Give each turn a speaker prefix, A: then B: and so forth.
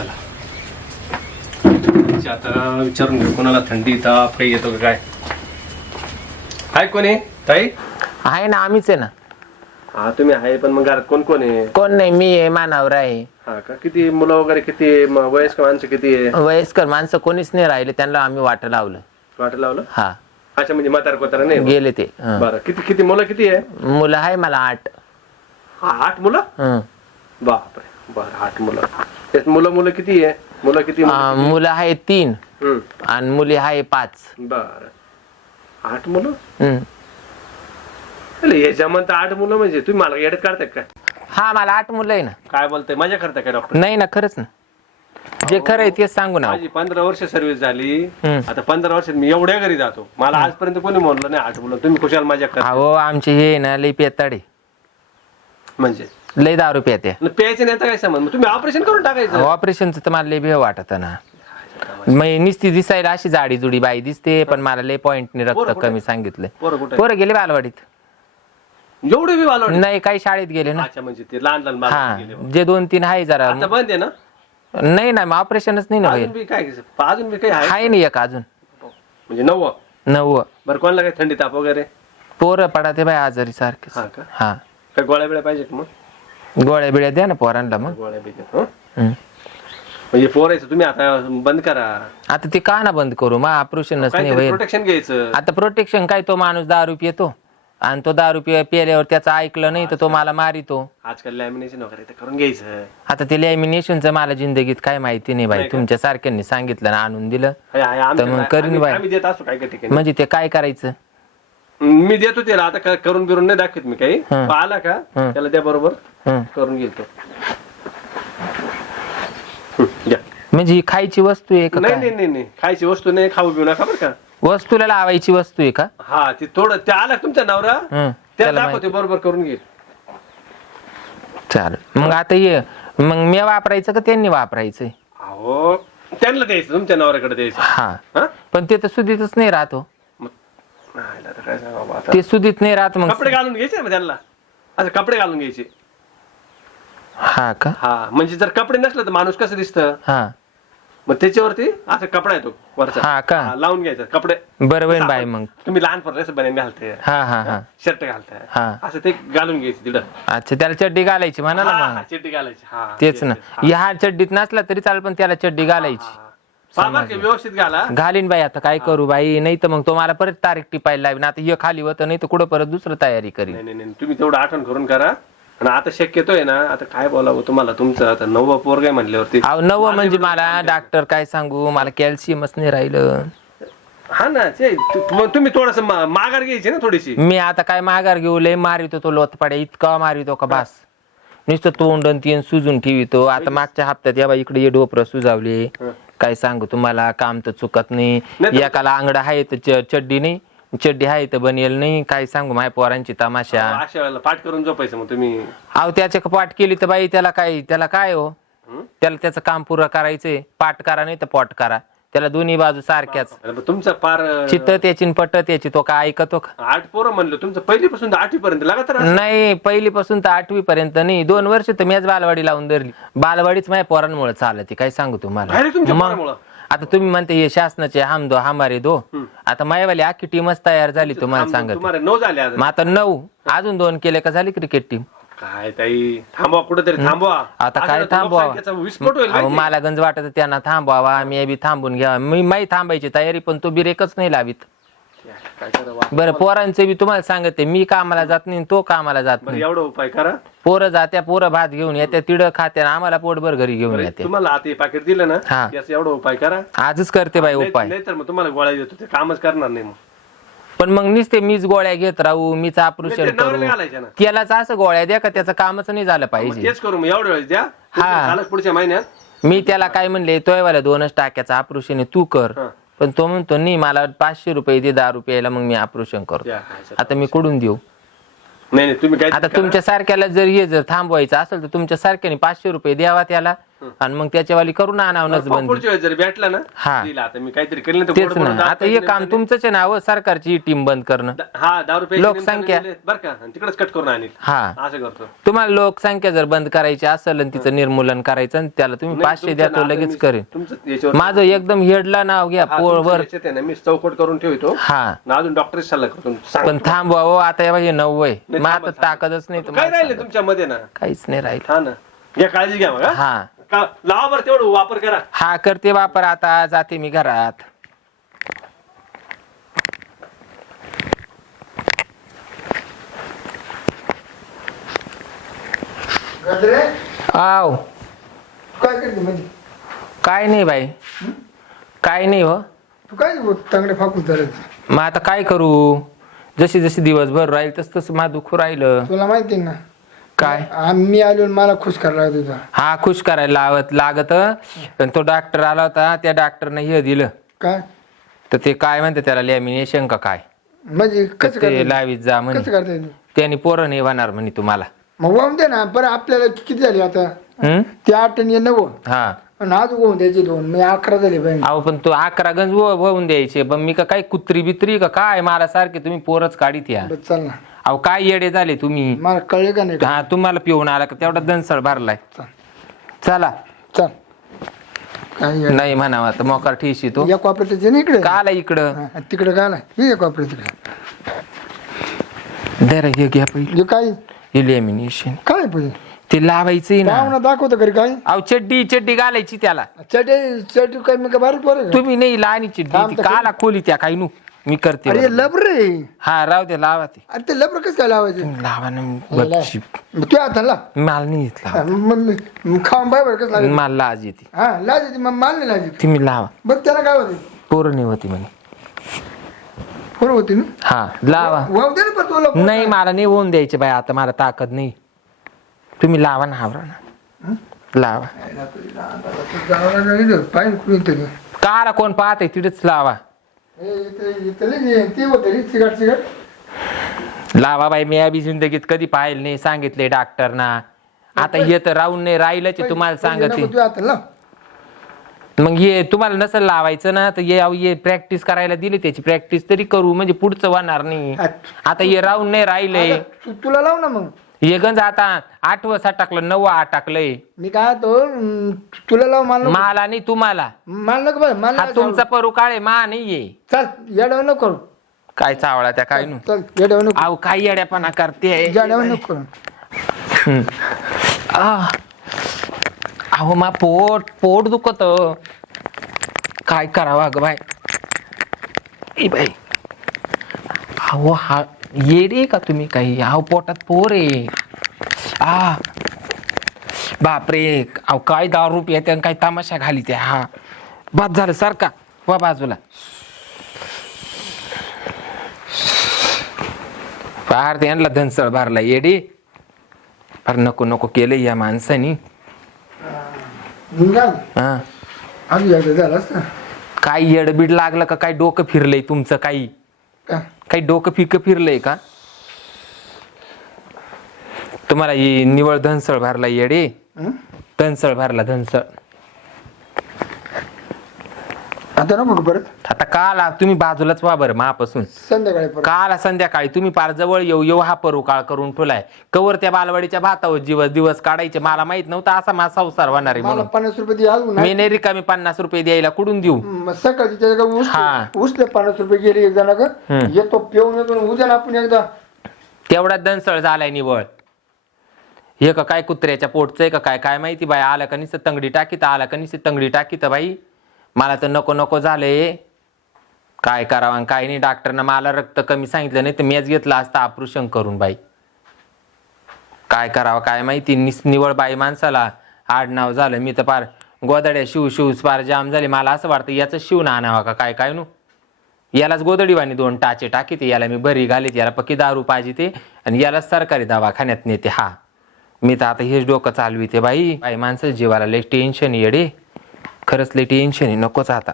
A: चला. अच्छा, आता विचारून घेऊ कोणाला थंडी ताप काही येतो काय? हाय कोणी ताई?
B: आहे ना आम्हीच आहे ना.
A: हा तुम्ही आहे पण मग घरात कोण कोण आहे?
B: कोण नाही मी आहे मानावर आहे.
A: हा का? किती मुलं वगैरे किती आहे? म- वयस्क माणसं किती आहे?
B: वयस्कर माणसं कोणीच नाही राहिले त्यांना आम्ही वाट लावलं.
A: वाटत लावलं?
B: हा.
A: अच्छा म्हणजे म्हातार कोतारा नाही
B: गेले ते हं.
A: बरं किती किती मुलं किती आहे?
B: मुलं आहे मला आठ.
A: हा, आठ मुलं?
B: हं.
A: बापरे. बरं आठ मुलं. त्यात मुलं मुलं किती आहे? मुलं किती
B: अं, मुलं? आहे तीन. आणि मुली आहे पाच.
A: बरं. आठ मुलं?
B: हं.
A: अरे हे आठ मुलं म्हणजे तुम्ही मला येडत काढताय काय
B: हा मला आठ मुलं आहे ना.
A: काय बोलताय? मजा करताय काय डॉक्टर
B: नाही ना खरंच ना. जे खरं आहे तेच सांगू ना
A: माझी पंधरा वर्ष सर्व्हिस झाली.
B: हम्म.
A: आता पंधरा वर्षात मी एवढ्या घरी जातो. मला आजपर्यंत कोणी म्हणलं नाही आठ मुलं. तुम्ही खुशाल मजा कर
B: अहो आमचे हे ना लई पेताडे.
A: म्हणजे?
B: लई दारू पेते.
A: न प्यायचं नाही आता काय समज मग तुम्ही ऑपरेशन करून टाकायचं.
B: ऑपरेशनचं तर मला लई भेव वाटत ना. मग निस्ती दिसायला अशी जाडी जुडी बाई दिसते पण मला लई पॉइंटने
A: पोरं
B: रक्त
A: कुठे?
B: कमी सांगितलंय.
A: पोरं कुठे?
B: पोरं गेले बालवाडीत.
A: एवढे बी वालवड
B: नाही काही शाळेत गेले ना.
A: अच्छा म्हणजे ते लहान लहान
B: हा. जे दोन तीन आहे जरा.
A: आता बंद आहे ना?
B: नाही ना ऑपरेशनच नाही ना
A: अजून बी काय करायचं? अजून बी काही आहे?
B: आहे नाही एक अजून.
A: म्हणजे नव्वद
B: नऊ
A: बरं कोणाला काही थंडी ताप वगैरे?
B: पोरं पडा बाय आजारी सारखे
A: हा का?
B: हा.
A: काय गोळ्या बिळ्या पाहिजे का मग?
B: गोळ्या बिळ्या द्या ना पोरांना मग.
A: गोळ्या बिळ्या हं?
B: हं.
A: म्हणजे पोरायचं तुम्ही आता बंद करा.
B: आता ते का ना बंद करू? मग ऑपरेशनच नाही होईल.
A: प्रोटेक्शन घ्यायचं.
B: आता प्रोटेक्शन काय तो माणूस दारू पितो आणि तो दारू पिय पिल्यावर त्याचं ऐकलं नाही तर तो मला मारितो.
A: आजकाल लॅमिनेशन वगैरे ते करून घ्यायचं.
B: आता ते लॅमिनेशनचं मला जिंदगीत काय माहिती नाही बाई.
A: का?
B: तुमच्या सारख्यांनी सांगितलं ना आणून दिलं.
A: हाय, हाय, आमच्याकडे
B: मग करीन
A: आम्ही-. आम्ही देत असतो काय काय ठिकाणी.
B: म्हणजे ते काय करायचं?
A: मी देतो त्याला. आता करून बिरून नाही दाखवत मी काही.
B: हं.
A: आला का?
B: हं.
A: त्याला त्या बरोबर.
B: हं.
A: करून घेईल तो हं, घ्या.
B: म्हणजे ही खायची वस्तू आहे का
A: नाही
B: काय?
A: नाही नाही नाही. खायची वस्तू नाही. खाऊ पिऊ नका बरं का.
B: वस्तूला लावायची वस्तू आहे का?
A: हा ते थोडं ते आला का तुमचा नवरा?
B: हं.
A: त्याला
B: त्याला
A: दाखवते बरोबर करून घेईल
B: चालेल. मग आता ये मग मी वापरायचं का त्यांनी वापरायचंय?
A: अहो त्यांना द्यायचं. तुमच्या नवऱ्याकडे द्यायचं.
B: हा.
A: हा?
B: पण ते तर सुधीतच नाही राहतो.
A: मग नाही, आता काय सांगावं बा आता?
B: ते सुधीत नाही राहत मग.
A: कपडे घालून घ्यायचे ना त्यांना. असं कपडे घालून घ्यायचे.
B: हा का?
A: हा म्हणजे जर कपडे नसले तर माणूस कसं दिसतं?
B: हा.
A: मग त्याच्यावरती असं कपडा येतो वरचा.
B: हा का?
A: हा, लावून घ्यायचा कपडे.
B: बरं होईल बाई मग.
A: तुम्ही लहानपणी असं बनेन घालते.
B: हा हा हा.
A: शर्ट घालताय
B: हा.
A: असं ते घालून घ्यायचं तिथं.
B: अच्छा त्याला चड्डी घालायची म्हणा ना
A: हा,
B: मग.
A: हा, चड्डी घालायची. हा
B: तेच ना. ह्या चड्डीत नसला तरी चालेल पण त्याला चड्डी घालायची.
A: बाबा की व्यवस्थित घाला.
B: घालीन बाई आता काय करू बाई? नाही तर मग तो मला परत तारीख टिपायला लावीन. आता हे खाली होतं नाही तर कुठं परत दुसरं तयारी करीन?
A: नाही नाही नाही तुम्ही तेवढं आठवण करून करा. आणि आता शक्यतोय ना आता काय बोलावं तुम्हाला? तुमचं आता नववा पोर काय म्हणल्यावरती.
B: अहो नवं म्हणजे मला डॉक्टर काय सांगू? मला कॅल्शियमच नाही राहिलं.
A: हा ना ते तु- मग तुम्ही थोडस माघार घ्यायची ना थोडीशी.
B: मी आता काय माघार घेऊ? लय मारितो तो लोतपाड्या. इतका मारितो का बास? नुसतं तोंड आणि तीन सुजून ठेवितो. आता मागच्या हप्त्यात या बाई इकडे ये डोपर सुजावले.
A: हं.
B: काय सांगू तुम्हाला काम तर चुकत नाही. एकाला आंगड आहे तर चड्डी नाही चड्डी आहे तर बनेल नाही. काय सांगू माझ्या पोरांची तमाशा.
A: अशा वेळेला पाठ करून झोपायचं मग तुम्ही.
B: अहो त्याच्या पाठ केली तर बाई त्याला काय त्याला काय हो? त्याला त्याचं काम पुरं करायचंय. पाठ करा नाही तर पोट करा. त्याला दोन्ही बाजू सारख्याच.
A: अरे मग तुमचं पार अं,
B: चित्त त्याची पट त्याची तो काय ऐकतो का?
A: आठ पोरं म्हणलं तुमचं पहिलीपासून आठवी पर्यंत लगातार असं.
B: नाही पहिलीपासून तर आठवी पर्यंत नाही. दोन वर्ष तर मीच बालवाडी लावून धरली. बालवाडीच माझ्या पोरांमुळे चालती काय सांगू तुम्हाला?
A: अरे तुमच्या
B: मग
A: पोरामुळं?
B: आता तुम्ही म्हणते हे शासनाचे हम दो हमारे दो. आता मायावाली अख्खी टीमच तयार झाली तुम्हाला सांगत.
A: तुम्हाला नऊ झाले
B: मग आता नऊ. अजून दोन केले का झाली क्रिकेट टीम
A: काय ताई थांबवा कुठेतरी थांबवा.
B: आता काय थांबवा?
A: लोकसंख्येचा विस्फोट होईल
B: अहो,
A: माहिती?
B: मला गंज वाटत त्यांना थांबवावा मी बी थांबून घ्यावा मी माही थांबायची तयारी पण तो बिरेकच नाही लावित.
A: काय करावं?
B: बरं पोरांचे बी तुम्हाला सांगते मी कामाला जात नाही तो कामाला जात
A: बरं
B: नाही.
A: एवढा उपाय करा.
B: पोरं जात्या पोरं भात घेऊन येत्या तिड खात्या आणि आम्हाला पोटभर घरी घेऊन येते
A: तुम्हाला आता हे पाकिट दिलं ना
B: हा.
A: याचा एवढा उपाय करा.
B: आजच करते बाई उपाय.
A: नाही तर मग तुम्हाला गोळ्या देतो ते कामच करणार नाही मग.
B: पण मग नुसते मीच गोळ्या घेत राहू मीच
A: नाही, नवऱ्याला
B: करू.
A: ना.
B: त्यालाच असं गोळ्या द्या का त्याचं कामच नाही झालं
A: मग
B: पाहिजे.
A: तेच करू मग एवढ्या वेळेस द्या.
B: हा.
A: पुढच्या महिन्यात?
B: मी त्याला काय म्हणले तोयवाला दोनच टाक्याचं ऑपरेशन आहे तू कर.
A: हा.
B: पण तो म्हणतो नाही मला पाचशे रुपये दे दहा रुपयाला मग मी ऑपरेशन करतो.
A: द्या.
B: आता मी कुठून देऊ?
A: नाही नाही तुम्ही काय
B: आता तुमच्या सारख्याला जर हे जर थांबवायचं असेल तर तुमच्या सारख्याने पाचशे रुपये द्यावा त्याला. आणि मग त्याच्यावाली करून आणावं नसबंदी
A: पुढच्या वेळेस जर भेटला ना
B: हा.
A: दिला आता मी काहीतरी केलं तर
B: तेच
A: गोड
B: ना. आता हे काम. तुमचंच आहे ना अहो सरकारची टीम बंद करणं.
A: द- हा रुपये
B: लोकसंख्या.
A: बर का आणि तिकडेच कट करून आणील.
B: हा.
A: असं करतो.
B: तुम्हाला लोकसंख्या जर बंद करायची असेल आणि तिचं निर्मूलन करायचं आणि त्याला तुम्ही
A: नाही,
B: पाचशे
A: तुमचं
B: द्या तो
A: ना, आता
B: लगेच
A: मी-
B: करेन.
A: तुमचं याच्यावर
B: माझं एकदम हेडला नाव घ्या
A: हा,
B: पोळ
A: तुमचं
B: वर
A: याच्यात आहे ना मी चौकट करून ठेवतो.
B: हा.
A: ना अजून डॉक्टर सल्ला करतो. सांग.
B: पण थांबवा आता हे बघ, हे नव्वय मग आता. ताकदच नाही
A: काय
B: तुम्हाला
A: राहिले
B: सांगत.
A: तुमच्या मध्ये ना?
B: काहीच नाही राहिलं.
A: हा ना. काळजी घ्या मग हा?
B: हा.
A: का- लावा बरं तेवढं वापर करा.
B: हा करते वापर आता जाते मी घरात.
C: गजरे?
B: आव.
C: काय करते म्हणजे?
B: काय नाही बाई. काय नाही हो.
C: तू काय तांगडे फाकून
B: मग आता काय करू? जशी जशी दिवसभर राहील तस तसं माझं दुःख राहिलं.
C: तुला माहिती आहे ना
B: काय?
C: आम्ही आलो आणि मला खुश करायला लागत तुझा
B: हा खुश करायला लावत लागत. पण तो डॉक्टर आला होता त्या डॉक्टरने हे दिलं.
C: काय?
B: तर ते काय म्हणते त्याला लॅमिनेशन का काय?
C: म्हणजे कसं
B: ते
C: करता
B: लावीत जा म्हणे.
C: कसं करता येईल?
B: त्याने पोरं नाही होणार म्हणे तुम्हाला.
C: मग वाहून दे ना बरं आपल्याला किती झाली आता?
B: हम्म?
C: ते आठ आणि हे नऊ.
B: हा.
C: आणि आज वाहून द्यायचे दोन म्हणजे अकरा झाले पाहिजे
B: अहो पण तो अकरा गंज व- वाहून द्यायचे. पण मी का काय कुत्री बित्री का काय? मला सारखे तुम्ही पोरच काढीत या.
C: बरं, चल ना.
B: अहो काय येडे झाले तुम्ही?
C: मला कळले का नाही?
B: हा तुम्हाला पिऊन आला का? तेवढा दनसळ भरलाय.
C: चल.
B: चला.
C: काय.
B: नाही म्हणावं आता मोकार ठेशी तो.
C: या कॉपरेटरचे ना इकडे?
B: का आला इकडं?
C: हा, तिकडे काय आला? हे कॉपरेट तिकडे.
B: दे रे, हे घ्या पहिले
C: हे काय?
B: लॅमिनेशन
C: काय पाहिजे
B: ते लावायचंय ना.
C: पाहुणा दाखवतो घरी काय?
B: अहो चड्डी चड्डी घालायची त्याला.
C: चटे चटी काय मी काय बारीक का?
B: तुम्ही नाही लहानी चिड्डी ती. काला खोली त्या काही नू? मी करते
C: अरे
B: बरं.
C: लबर. रे
B: हा राहू दे लावा ते.
C: अरे ते लबर कसं काय लावायचं?
B: लावा ना
C: तू आता ला
B: मला नाही येत लावा.
C: मी- खाऊन बाय बरं कसं लागेल.
B: मला लाज येते.
C: हा लाज येते मग माल नाही लाज येते.
B: तुम्ही लावा.
C: बघ त्याला काय होते.
B: पोरं नाही होती म्हणे.
C: बरोबर होती ना?
B: हा लावा.
C: वाहू दे ना पण तुला
B: नाही मला नाही होऊन द्यायचे बाय आता मला ताकद नाही. तुम्ही लावा ना हावरा ना. लावा.
C: पाहिजे कुणी तरी
B: काला कोण पाहत तिथेच लावा. लावा बाई मी अभि जिंदगीत कधी पाहिलं नाही सांगितले डॉक्टरना. आता हे तर राहून नाही राहिलंच आहे, तुम्हाला सांगते.
C: आता
B: मग ये तुम्हाला नसेल लावायचं ना तर ये अहो, ये प्रॅक्टिस करायला दिली त्याची प्रॅक्टिस तरी करू म्हणजे पुढचं होणार नाही. आता हे राहून नाही राहिलंय.
C: आता तुला लाव ना मग.
B: हे गंज आता आठवं साठ टाकलं नववा आठ टाकलंय.
C: मी काय तो तुला लाव मला नको.
B: मला नाही तुम्हाला
C: मला. नको बरं
B: हा
C: नाही
B: तुमचा परू काळे मा नाहीये
C: चाल येड्यावर नको करू.
B: काय चावळा त्या काय नु
C: चल येड्यावर नको.
B: अहो काय येड्यापणा करते
C: येड्यावर नको करू.
B: हम्म. आ. अहो मा पोट पोट दुखत. काय करावं अगं बाय ए बाई. अहो हा येडे का तुम्ही काही? अहो पोटात पोर आहे. आ. बापरे. अहो काय दारू पिते आणि काय तमाशा घाली त्या हा. बाद झालं सारखा वा बाजूला. फार त्यांना धनसळ भरला येडी. फार नको नको केलं या माणसानी.
C: काय
B: हा. येडबीड लागलं का? काय डोकं फिरलंय तुमचं काही? काही डोकं फिक फिरलंय का? तुम्हाला ही निवळ धनसळ भरला येडे? धनसळ भरला धनसळ.
C: आता नको का परत.
B: आता काल आ- तुम्ही बाजूलाच वा बरं मापासून.
C: संध्याकाळी परत.
B: काल संध्याकाळी तुम्ही पार जवळ येऊ येऊ हा परू काळ करून ठेवलाय. कवर त्या बालवाडीच्या भातावर दिवस दिवस काढायचे. मला माहीत नव्हता असा माझा संसार होणार आहे
C: मला
B: म्हणून.
C: पन्नास रुपये दे अजून
B: मी नाही रिकामी पन्नास रुपये द्यायला कुठून देऊ?
C: मग सकाळची त्याच्या का
B: हा.
C: उचले पन्नास रुपये गेले एक जणा का
B: हं.
C: येतो पिऊन येतो आणि उद्या ना आपण एकदा
B: तेवढा दनसळ झालाय निवळ हे का काय कुत्र्याच्या पोटचं आहे का काय काय माहिती बाई? आलं का निसं तंगडी टाकीत आला का निसं तंगडी टाकीत बाई? मला तर नको नको झालंय. काय करावं आणि काय नाही डॉक्टरनं मला रक्त कमी सांगितलं नाही तर मीच घेतला असता ऑपरेशन करून बाई. काय करावं काय माहिती निस निवळ बाई माणसाला. आडनाव झालं मी तर पार गोदड्या शिव शिव पार जाम झाले. मला असं वाटतं याचं शिव ना आणावा का काय काय नु? यालाच गोदडीवाणी दोन टाचे टाकीते याला मी भरी घालीत याला पक्की दारू पाहिजे ते आणि यालाच सरकारी दवाखान्यात नेते. हा. मी तर आता हेच डोकं चालविते बाई. बाई माणसं जीवाला लय टेन्शन येडे. खरंच लेटी टेन्शन नकोच आता.